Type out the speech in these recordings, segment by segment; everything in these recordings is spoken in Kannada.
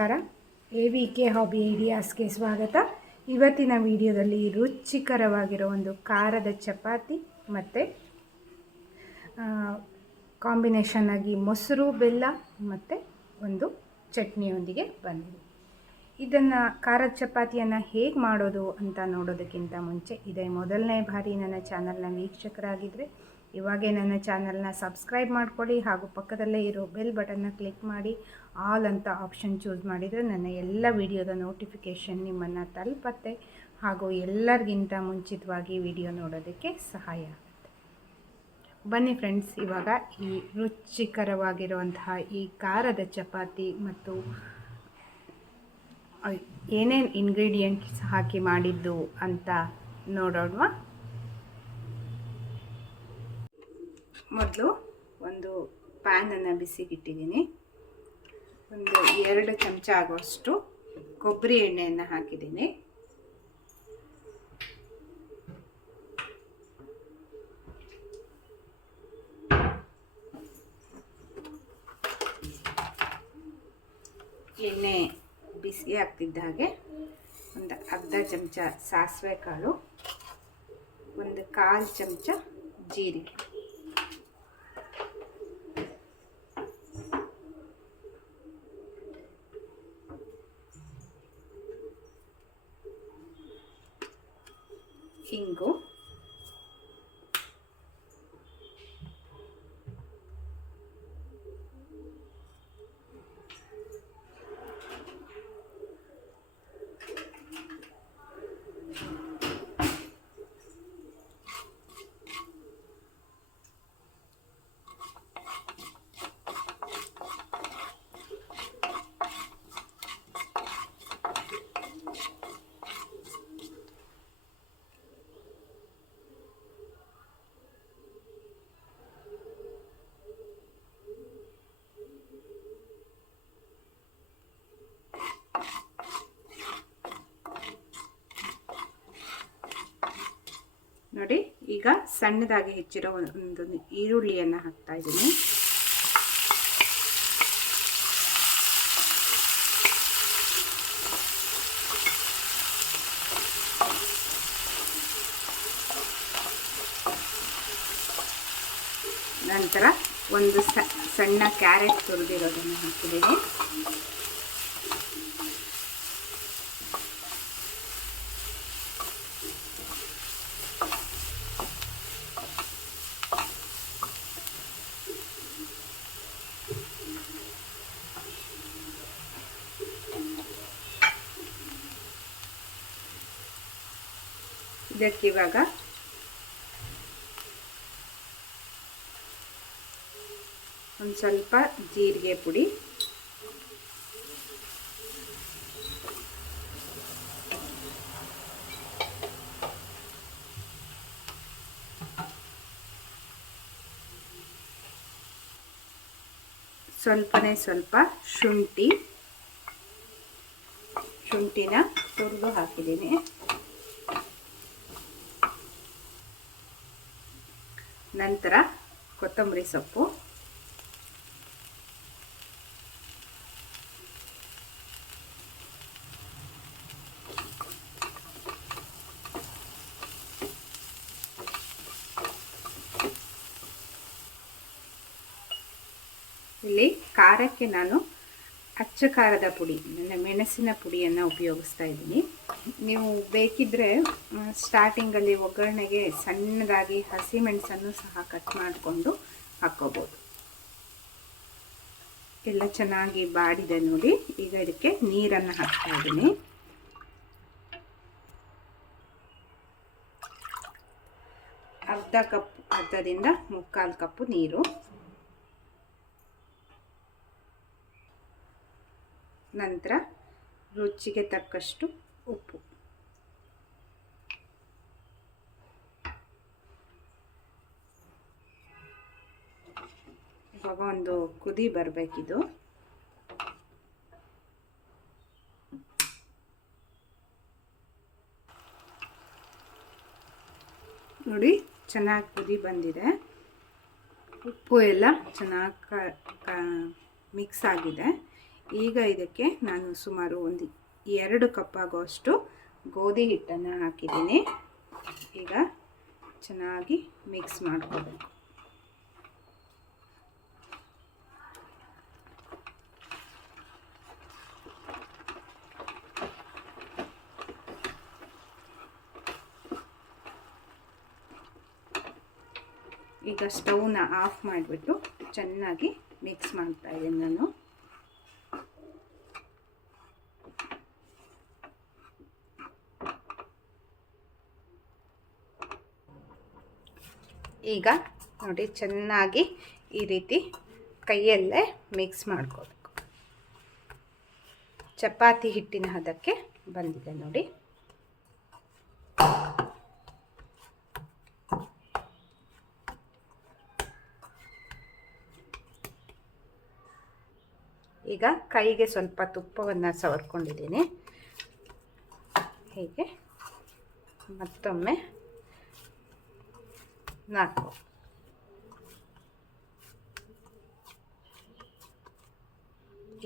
ನಮಸ್ಕಾರ. ಎ ವಿ ಕೆ ಹಾಬಿ ಐಡಿಯಾಸ್ಗೆ ಸ್ವಾಗತ. ಇವತ್ತಿನ ವಿಡಿಯೋದಲ್ಲಿ ರುಚಿಕರವಾಗಿರೋ ಒಂದು ಖಾರದ ಚಪಾತಿ ಮತ್ತು ಕಾಂಬಿನೇಷನ್ ಆಗಿ ಮೊಸರು, ಬೆಲ್ಲ ಮತ್ತು ಒಂದು ಚಟ್ನಿಯೊಂದಿಗೆ ಬಂದಿದೆ. ಇದನ್ನು ಖಾರದ ಚಪಾತಿಯನ್ನು ಹೇಗೆ ಮಾಡೋದು ಅಂತ ನೋಡೋದಕ್ಕಿಂತ ಮುಂಚೆ ಇದೇ ಮೊದಲನೇ ಬಾರಿ ನನ್ನ ಚಾನಲ್ನ ವೀಕ್ಷಕರಾಗಿದ್ದರೆ ಇವಾಗೇ ನನ್ನ ಚಾನಲ್ನ ಸಬ್ಸ್ಕ್ರೈಬ್ ಮಾಡ್ಕೊಳ್ಳಿ ಹಾಗೂ ಪಕ್ಕದಲ್ಲೇ ಇರೋ ಬೆಲ್ ಬಟನ್ನ ಕ್ಲಿಕ್ ಮಾಡಿ ಆಲ್ ಅಂತ ಆಪ್ಷನ್ ಚೂಸ್ ಮಾಡಿದರೆ ನನ್ನ ಎಲ್ಲ ವಿಡಿಯೋದ ನೋಟಿಫಿಕೇಷನ್ ನಿಮ್ಮನ್ನು ತಲುಪತ್ತೆ ಹಾಗೂ ಎಲ್ಲರಿಗಿಂತ ಮುಂಚಿತವಾಗಿ ವಿಡಿಯೋ ನೋಡೋದಕ್ಕೆ ಸಹಾಯ ಆಗುತ್ತೆ. ಬನ್ನಿ ಫ್ರೆಂಡ್ಸ್, ಇವಾಗ ಈ ರುಚಿಕರವಾಗಿರುವಂತಹ ಈ ಖಾರದ ಚಪಾತಿ ಮತ್ತು ಏನೇನು ಇಂಗ್ರೀಡಿಯೆಂಟ್ಸ್ ಹಾಕಿ ಮಾಡಿದ್ದು ಅಂತ ನೋಡೋಣ ಮೊದಲು ಒಂದು ಪ್ಯಾನನ್ನು ಬಿಸಿಗಿಟ್ಟಿದ್ದೀನಿ. ಒಂದು ಎರಡು ಚಮಚ ಆಗುವಷ್ಟು ಕೊಬ್ಬರಿ ಎಣ್ಣೆಯನ್ನು ಹಾಕಿದ್ದೀನಿ. ಎಣ್ಣೆ ಬಿಸಿ ಆಗ್ತಿದ್ದ ಹಾಗೆ ಒಂದು ಅರ್ಧ ಚಮಚ ಸಾಸಿವೆ ಕಾಳು, ಒಂದು ಕಾಲು ಚಮಚ ಜೀರಿಗೆ. ಹಿಂಗು ನೋಡಿ ಈಗ ಸಣ್ಣದಾಗಿ ಹೆಚ್ಚಿರೋ ಒಂದು ಈರುಳ್ಳಿಯನ್ನು ಹಾಕ್ತಾ ಇದ್ದೀನಿ. ನಂತರ ಒಂದು ಸಣ್ಣ ಕ್ಯಾರೆಟ್ ತುರಿದಿರೋದನ್ನು ಹಾಕಿದ್ದೀನಿ. ಇದಕ್ಕಿವಾಗ ಒಂದು ಸ್ವಲ್ಪ ಜೀರಿಗೆ ಪುಡಿ ಸ್ವಲ್ಪನೇ ಸ್ವಲ್ಪ ಶುಂಠಿ ಶುಂಠಿನ ತುರಿದು ಹಾಕಿದ್ದೀನಿ ನಂತರ ಕೊತ್ತಂಬರಿ ಸೊಪ್ಪು. ಇಲ್ಲಿ ಖಾರಕ್ಕೆ ನಾನು ಅಚ್ಚ ಖಾರದ ಪುಡಿ ನನ್ನ ಮೆಣಸಿನ ಪುಡಿಯನ್ನು ಉಪಯೋಗಿಸ್ತಾ ಇದ್ದೀನಿ. ನೀವು ಬೇಕಿದ್ರೆ ಸ್ಟಾರ್ಟಿಂಗಲ್ಲಿ ಒಗ್ಗರಣೆಗೆ ಸಣ್ಣದಾಗಿ ಹಸಿಮೆಣಸನ್ನು ಸಹ ಕಟ್ ಮಾಡಿಕೊಂಡು ಹಾಕ್ಕೋಬೋದು. ಎಲ್ಲ ಚೆನ್ನಾಗಿ ಬಾಡಿದೆ ನೋಡಿ. ಈಗ ಇದಕ್ಕೆ ನೀರನ್ನು ಹಾಕ್ತಾ ಇದ್ದೀನಿ ಅರ್ಧ ಕಪ್, ಅರ್ಧದಿಂದ ಮುಕ್ಕಾಲು ಕಪ್ಪು ನೀರು. ನಂತರ ರುಚಿಗೆ ತಕ್ಕಷ್ಟು ಉಪ್ಪು ಇವಾಗ ಒಂದು ಕುದಿ ಬರಬೇಕಿದು. ನೋಡಿ, ಚೆನ್ನಾಗಿ ಕುದಿ ಬಂದಿದೆ. ಉಪ್ಪು ಎಲ್ಲ ಚೆನ್ನಾಗಿ ಮಿಕ್ಸ್ ಆಗಿದೆ. ಈಗ ಇದಕ್ಕೆ ನಾನು ಸುಮಾರು ಒಂದು ಎರಡು ಕಪ್ ಆಗುವಷ್ಟು ಗೋಧಿ ಹಿಟ್ಟನ್ನು ಹಾಕಿದ್ದೀನಿ. ಈಗ ಚೆನ್ನಾಗಿ ಮಿಕ್ಸ್ ಮಾಡ್ಕೋಬೇಕು. ಈಗ ಸ್ಟವ್ನ ಆಫ್ ಮಾಡಿಬಿಟ್ಟು ಚೆನ್ನಾಗಿ ಮಿಕ್ಸ್ ಮಾಡ್ತಾ ಇದ್ದೀನಿ ನಾನು. ಈಗ ನೋಡಿ ಚೆನ್ನಾಗಿ ಈ ರೀತಿ ಕೈಯಲ್ಲೇ ಮಿಕ್ಸ್ ಮಾಡ್ಕೋಬೇಕು. ಚಪಾತಿ ಹಿಟ್ಟಿನ ಹದಕ್ಕೆ ಬಂದಿದೆ ನೋಡಿ. ಈಗ ಕೈಗೆ ಸ್ವಲ್ಪ ತುಪ್ಪವನ್ನು ಸವರ್ಕೊಂಡಿದ್ದೀನಿ. ಹೀಗೆ ಮತ್ತೊಮ್ಮೆ ನಾಲ್ಕು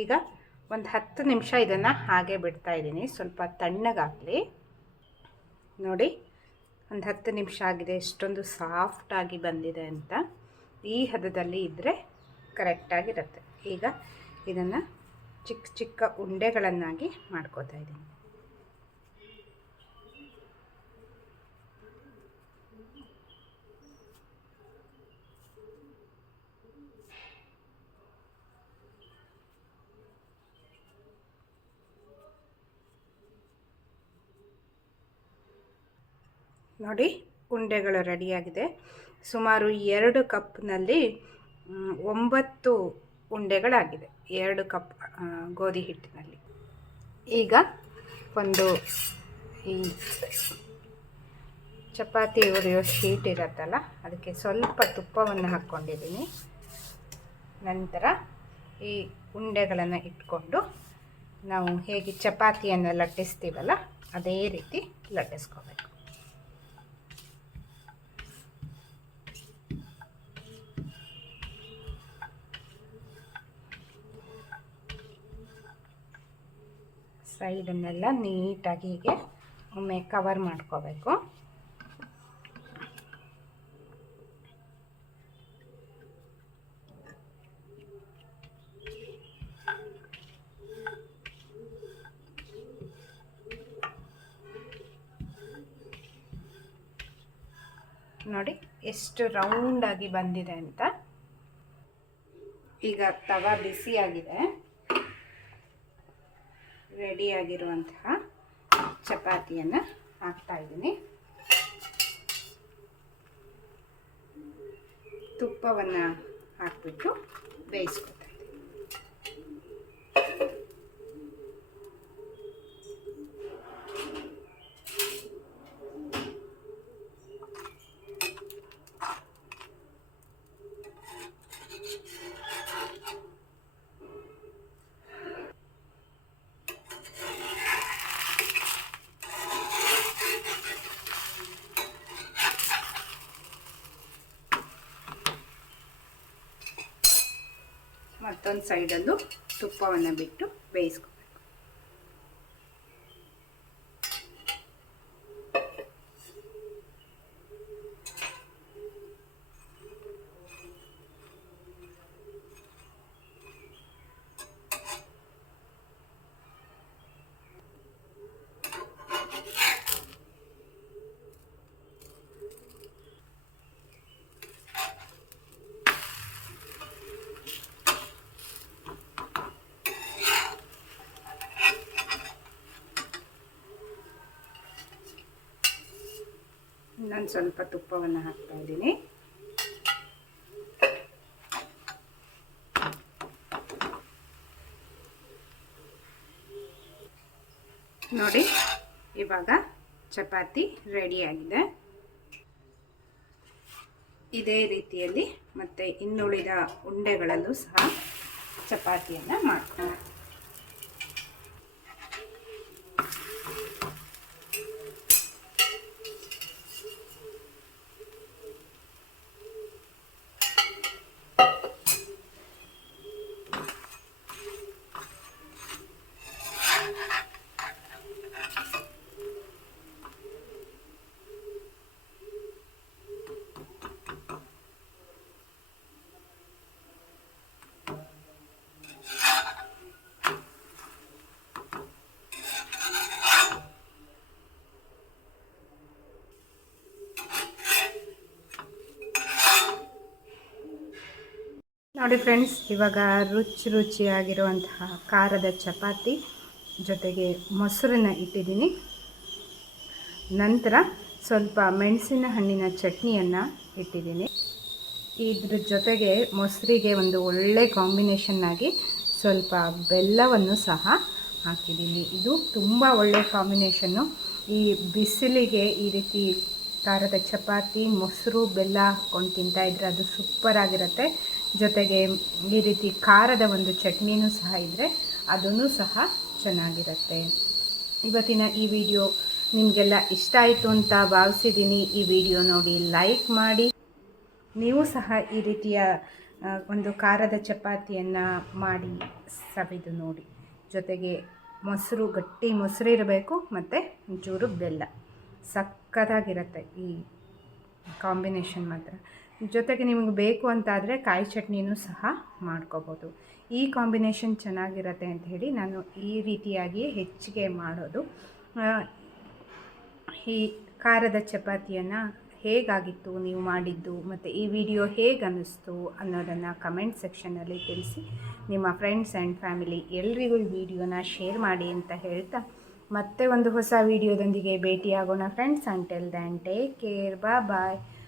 ಈಗ ಒಂದು ಹತ್ತು ನಿಮಿಷ ಇದನ್ನು ಹಾಗೆ ಬಿಡ್ತಾ ಇದ್ದೀನಿ. ಸ್ವಲ್ಪ ತಣ್ಣಗಾಗಲಿ. ನೋಡಿ, ಒಂದು ಹತ್ತು ನಿಮಿಷ ಆಗಿದೆ. ಎಷ್ಟೊಂದು ಸಾಫ್ಟಾಗಿ ಬಂದಿದೆ ಅಂತ. ಈ ಹದದಲ್ಲಿ ಇದ್ದರೆ ಕರೆಕ್ಟಾಗಿರುತ್ತೆ ಈಗ ಇದನ್ನು ಚಿಕ್ಕ ಚಿಕ್ಕ ಉಂಡೆಗಳನ್ನಾಗಿ ಮಾಡ್ಕೋತಾ ಇದ್ದೀನಿ. ನೋಡಿ, ಉಂಡೆಗಳು ರೆಡಿಯಾಗಿದೆ. ಸುಮಾರು ಎರಡು ಕಪ್ನಲ್ಲಿ ಒಂಬತ್ತು ಉಂಡೆಗಳಾಗಿದೆ. ಎರಡು ಕಪ್ ಗೋಧಿ ಹಿಟ್ಟಿನಲ್ಲಿ. ಈಗ ಒಂದು ಈ ಚಪಾತಿ ಉರಿಯೋ ಶೀಟ್ ಇರುತ್ತಲ್ಲ, ಅದಕ್ಕೆ ಸ್ವಲ್ಪ ತುಪ್ಪವನ್ನು ಹಾಕ್ಕೊಂಡಿದ್ದೀನಿ. ನಂತರ ಈ ಉಂಡೆಗಳನ್ನು ಇಟ್ಕೊಂಡು ನಾವು ಹೇಗೆ ಚಪಾತಿಯನ್ನು ಲಟ್ಟಿಸ್ತೀವಲ್ಲ, ಅದೇ ರೀತಿ ಲಟ್ಟಿಸ್ಕೋಬೇಕು. ಸೈಡನ್ನೆಲ್ಲ ನೀಟಾಗಿ ಹೀಗೆ ಒಮ್ಮೆ ಕವರ್ ಮಾಡ್ಕೋಬೇಕು. ನೋಡಿ ಎಷ್ಟು ರೌಂಡಾಗಿ ಬಂದಿದೆ ಅಂತ. ಈಗ ತವ ಬಿಸಿಯಾಗಿದೆ. ರೆಡಿಯಾಗಿರುವಂತಹ ಚಪಾತಿಯನ್ನು ಹಾಕ್ತಾಯಿದ್ದೀನಿ ತುಪ್ಪವನ್ನು ಹಾಕ್ಬಿಟ್ಟು ಬೇಯಿಸ್ಕೊತಾ ಮತ್ತೊಂದು ಸೈಡಲ್ಲೂ ತುಪ್ಪವನ್ನು ಬಿಟ್ಟು ಬೇಯಿಸ್ಕೊ ನಾನು ಸ್ವಲ್ಪ ತುಪ್ಪವನ್ನು ಹಾಕ್ತಾ ಇದ್ದೀನಿ. ನೋಡಿ, ಇವಾಗ ಚಪಾತಿ ರೆಡಿಯಾಗಿದೆ ಇದೇ ರೀತಿಯಲ್ಲಿ ಮತ್ತೆ ಇನ್ನುಳಿದ ಉಂಡೆಗಳಲ್ಲೂ ಸಹ ಚಪಾತಿಯನ್ನು ಮಾಡ್ತೀನಿ ನೋಡಿ ಫ್ರೆಂಡ್ಸ್, ಇವಾಗ ರುಚಿ ರುಚಿಯಾಗಿರುವಂತಹ ಖಾರದ ಚಪಾತಿ ಜೊತೆಗೆ ಮೊಸರನ್ನ ಇಟ್ಟಿದ್ದೀನಿ. ನಂತರ ಸ್ವಲ್ಪ ಮೆಣಸಿನ ಹಣ್ಣಿನ ಚಟ್ನಿಯನ್ನು ಇಟ್ಟಿದ್ದೀನಿ. ಇದ್ರ ಜೊತೆಗೆ ಮೊಸರಿಗೆ ಒಂದು ಒಳ್ಳೆ ಕಾಂಬಿನೇಷನ್ ಆಗಿ ಸ್ವಲ್ಪ ಬೆಲ್ಲವನ್ನು ಸಹ ಹಾಕಿದ್ದೀನಿ. ಇದು ತುಂಬ ಒಳ್ಳೆಯ ಕಾಂಬಿನೇಷನ್ನು ಈ ಬಿಸಿಲಿಗೆ ಈ ರೀತಿ ಖಾರದ ಚಪಾತಿ, ಮೊಸರು, ಬೆಲ್ಲ ಹಾಕ್ಕೊಂಡು ತಿಂತಾಯಿದ್ರೆ ಅದು ಸೂಪರ್ ಆಗಿರುತ್ತೆ. ಜೊತೆಗೆ ಈ ರೀತಿ ಖಾರದ ಒಂದು ಚಟ್ನಿನೂ ಸಹ ಇದ್ದರೆ ಅದನ್ನು ಸಹ ಚೆನ್ನಾಗಿರುತ್ತೆ. ಇವತ್ತಿನ ಈ ವಿಡಿಯೋ ನಿಮಗೆಲ್ಲ ಇಷ್ಟ ಆಯಿತು ಅಂತ ಭಾವಿಸಿದ್ದೀನಿ. ಈ ವಿಡಿಯೋ ನೋಡಿ ಲೈಕ್ ಮಾಡಿ. ನೀವು ಸಹ ಈ ರೀತಿಯ ಒಂದು ಖಾರದ ಚಪಾತಿಯನ್ನು ಮಾಡಿ ಸವಿದು ನೋಡಿ. ಜೊತೆಗೆ ಮೊಸರು ಗಟ್ಟಿ ಮೊಸರು ಇರಬೇಕು, ಮತ್ತು ಒಂಚೂರು ಬೆಲ್ಲ. ಸಕ್ಕತ್ತಾಗಿರುತ್ತೆ ಈ ಕಾಂಬಿನೇಷನ್ ಮಾತ್ರ. ಜೊತೆಗೆ ನಿಮಗೆ ಬೇಕು ಅಂತಾದರೆ ಕಾಯಿ ಚಟ್ನಿನೂ ಸಹ ಮಾಡ್ಕೋಬೋದು. ಈ ಕಾಂಬಿನೇಷನ್ ಚೆನ್ನಾಗಿರುತ್ತೆ ಅಂತ ಹೇಳಿ ನಾನು ಈ ರೀತಿಯಾಗಿ ಹೆಚ್ಚಿಗೆ ಮಾಡೋದು. ಈ ಖಾರದ ಚಪಾತಿಯನ್ನು ಹೇಗಾಗಿತ್ತು ನೀವು ಮಾಡಿದ್ದು ಮತ್ತು ಈ ವಿಡಿಯೋ ಹೇಗೆ ಅನ್ನಿಸ್ತು ಅನ್ನೋದನ್ನು ಕಮೆಂಟ್ ಸೆಕ್ಷನಲ್ಲಿ ತಿಳಿಸಿ. ನಿಮ್ಮ ಫ್ರೆಂಡ್ಸ್ ಆ್ಯಂಡ್ ಫ್ಯಾಮಿಲಿ ಎಲ್ರಿಗೂ ಈ ವಿಡಿಯೋನ ಶೇರ್ ಮಾಡಿ ಅಂತ ಹೇಳ್ತಾ ಮತ್ತೆ ಒಂದು ಹೊಸ ವಿಡಿಯೋದೊಂದಿಗೆ ಭೇಟಿಯಾಗೋಣ friends until then take care bye bye